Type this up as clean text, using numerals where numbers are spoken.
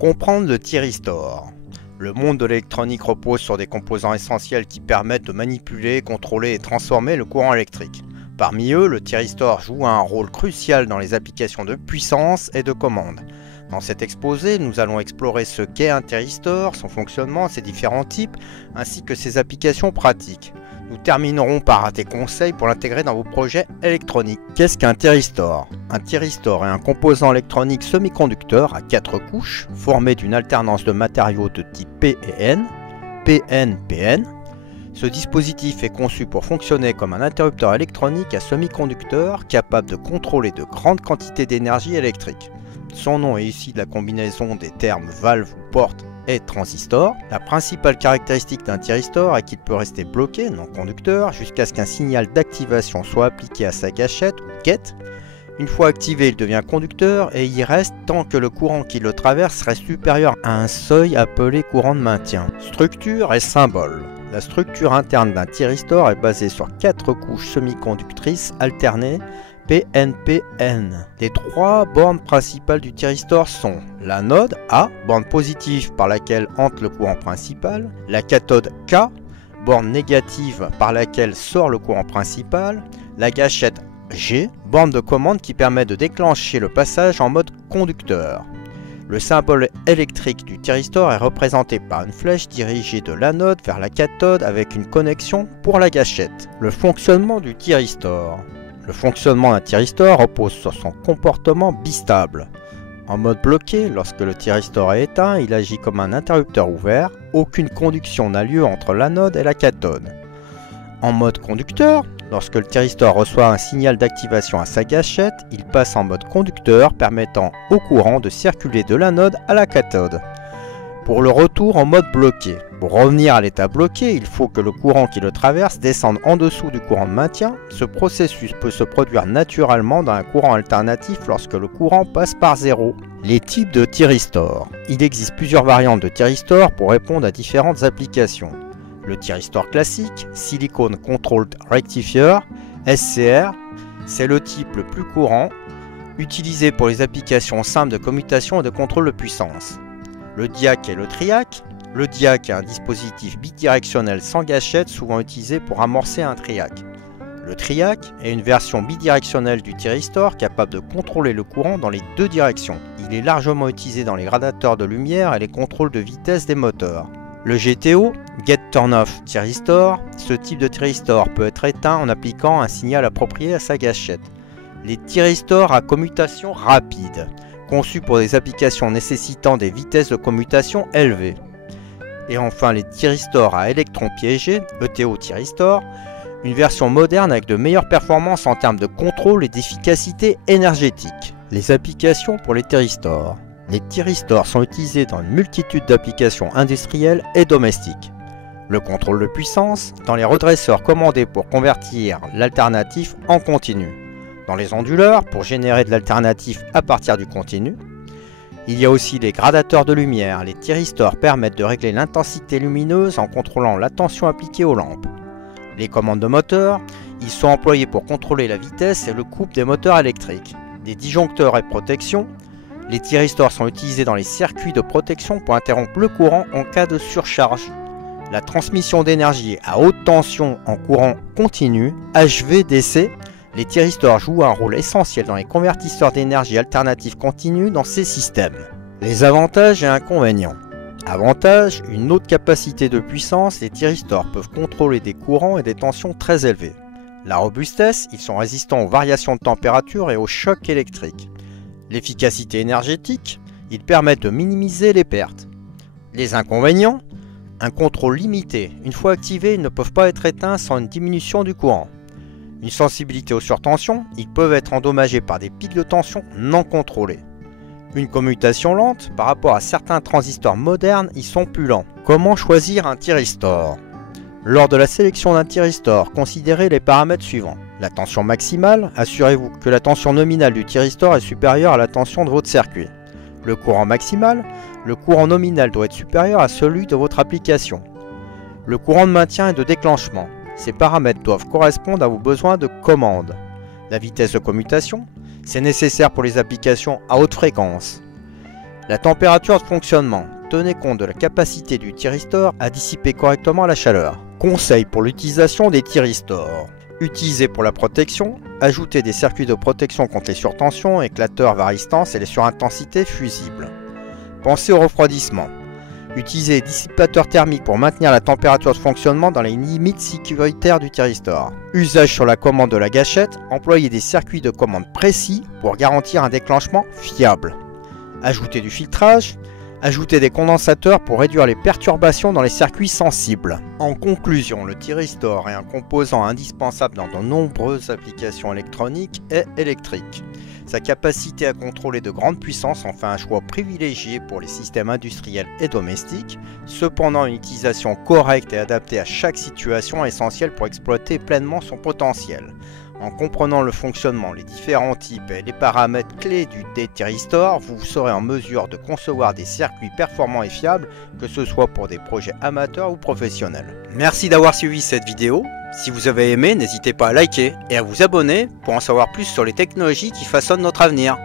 comprendre le thyristor. Le monde de l'électronique repose sur des composants essentiels qui permettent de manipuler, contrôler et transformer le courant électrique. Parmi eux, le thyristor joue un rôle crucial dans les applications de puissance et de commande. Dans cet exposé, nous allons explorer ce qu'est un thyristor, son fonctionnement, ses différents types, ainsi que ses applications pratiques. Nous terminerons par des conseils pour l'intégrer dans vos projets électroniques. Qu'est-ce qu'un thyristor? Un thyristor est un composant électronique semi-conducteur à 4 couches, formé d'une alternance de matériaux de type P et N, PN. Ce dispositif est conçu pour fonctionner comme un interrupteur électronique à semi-conducteur capable de contrôler de grandes quantités d'énergie électrique. Son nom est issu de la combinaison des termes valve ou porte et transistor. La principale caractéristique d'un thyristor est qu'il peut rester bloqué, non conducteur, jusqu'à ce qu'un signal d'activation soit appliqué à sa gâchette ou quête. Une fois activé, il devient conducteur et y reste tant que le courant qui le traverse reste supérieur à un seuil appelé courant de maintien. Structure et symbole. La structure interne d'un thyristor est basée sur 4 couches semi-conductrices alternées PNPN. Les 3 bornes principales du thyristor sont l'anode A, borne positive par laquelle entre le courant principal, la cathode K, borne négative par laquelle sort le courant principal, la gâchette G, borne de commande qui permet de déclencher le passage en mode conducteur. Le symbole électrique du thyristor est représenté par une flèche dirigée de l'anode vers la cathode avec une connexion pour la gâchette. Le fonctionnement du thyristor. Le fonctionnement d'un thyristor repose sur son comportement bistable. En mode bloqué, lorsque le thyristor est éteint, il agit comme un interrupteur ouvert. Aucune conduction n'a lieu entre l'anode et la cathode. En mode conducteur, lorsque le thyristor reçoit un signal d'activation à sa gâchette, il passe en mode conducteur permettant au courant de circuler de l'anode à la cathode. Pour le retour en mode bloqué. Pour revenir à l'état bloqué, il faut que le courant qui le traverse descende en dessous du courant de maintien. Ce processus peut se produire naturellement dans un courant alternatif lorsque le courant passe par 0. Les types de thyristor. Il existe plusieurs variantes de thyristor pour répondre à différentes applications. Le thyristor classique, Silicon Controlled Rectifier, SCR, c'est le type le plus courant, utilisé pour les applications simples de commutation et de contrôle de puissance. Le diac et le triac. Le diac est un dispositif bidirectionnel sans gâchette souvent utilisé pour amorcer un triac. Le triac est une version bidirectionnelle du thyristor capable de contrôler le courant dans les deux directions. Il est largement utilisé dans les gradateurs de lumière et les contrôles de vitesse des moteurs. Le GTO, Get Turn Off Thyristor, ce type de thyristor peut être éteint en appliquant un signal approprié à sa gâchette. Les thyristors à commutation rapide, conçus pour des applications nécessitant des vitesses de commutation élevées. Et enfin les thyristors à électrons piégés, ETO thyristor, une version moderne avec de meilleures performances en termes de contrôle et d'efficacité énergétique. Les applications pour les thyristors. Les thyristors sont utilisés dans une multitude d'applications industrielles et domestiques. Le contrôle de puissance, dans les redresseurs commandés pour convertir l'alternatif en continu. Dans les onduleurs, pour générer de l'alternatif à partir du continu. Il y a aussi les gradateurs de lumière. Les thyristors permettent de régler l'intensité lumineuse en contrôlant la tension appliquée aux lampes. Les commandes de moteur, ils sont employés pour contrôler la vitesse et le couple des moteurs électriques. Les disjoncteurs et protection, les thyristors sont utilisés dans les circuits de protection pour interrompre le courant en cas de surcharge. La transmission d'énergie à haute tension en courant continu, HVDC, les thyristors jouent un rôle essentiel dans les convertisseurs d'énergie alternative continue dans ces systèmes. Les avantages et inconvénients. Avantage, une haute capacité de puissance, les thyristors peuvent contrôler des courants et des tensions très élevées. La robustesse, ils sont résistants aux variations de température et aux chocs électriques. L'efficacité énergétique, ils permettent de minimiser les pertes. Les inconvénients, un contrôle limité. Une fois activés, ils ne peuvent pas être éteints sans une diminution du courant. Une sensibilité aux surtensions, ils peuvent être endommagés par des pics de tension non contrôlés. Une commutation lente, par rapport à certains transistors modernes, ils sont plus lents. Comment choisir un thyristor? Lors de la sélection d'un thyristor, considérez les paramètres suivants. La tension maximale, assurez-vous que la tension nominale du thyristor est supérieure à la tension de votre circuit. Le courant maximal, le courant nominal doit être supérieur à celui de votre application. Le courant de maintien et de déclenchement. Ces paramètres doivent correspondre à vos besoins de commande. La vitesse de commutation, c'est nécessaire pour les applications à haute fréquence. La température de fonctionnement. Tenez compte de la capacité du thyristor à dissiper correctement la chaleur. Conseil pour l'utilisation des thyristors. Utilisé pour la protection, ajoutez des circuits de protection contre les surtensions, éclateurs, varistances et les surintensités fusibles. Pensez au refroidissement. Utilisez des dissipateurs thermiques pour maintenir la température de fonctionnement dans les limites sécuritaires du thyristor. Usage sur la commande de la gâchette, employez des circuits de commande précis pour garantir un déclenchement fiable. Ajoutez du filtrage. Ajoutez des condensateurs pour réduire les perturbations dans les circuits sensibles. En conclusion, le thyristor est un composant indispensable dans de nombreuses applications électroniques et électriques. Sa capacité à contrôler de grandes puissances en fait un choix privilégié pour les systèmes industriels et domestiques. Cependant, une utilisation correcte et adaptée à chaque situation est essentielle pour exploiter pleinement son potentiel. En comprenant le fonctionnement, les différents types et les paramètres clés des thyristors, vous serez en mesure de concevoir des circuits performants et fiables, que ce soit pour des projets amateurs ou professionnels. Merci d'avoir suivi cette vidéo. Si vous avez aimé, n'hésitez pas à liker et à vous abonner pour en savoir plus sur les technologies qui façonnent notre avenir.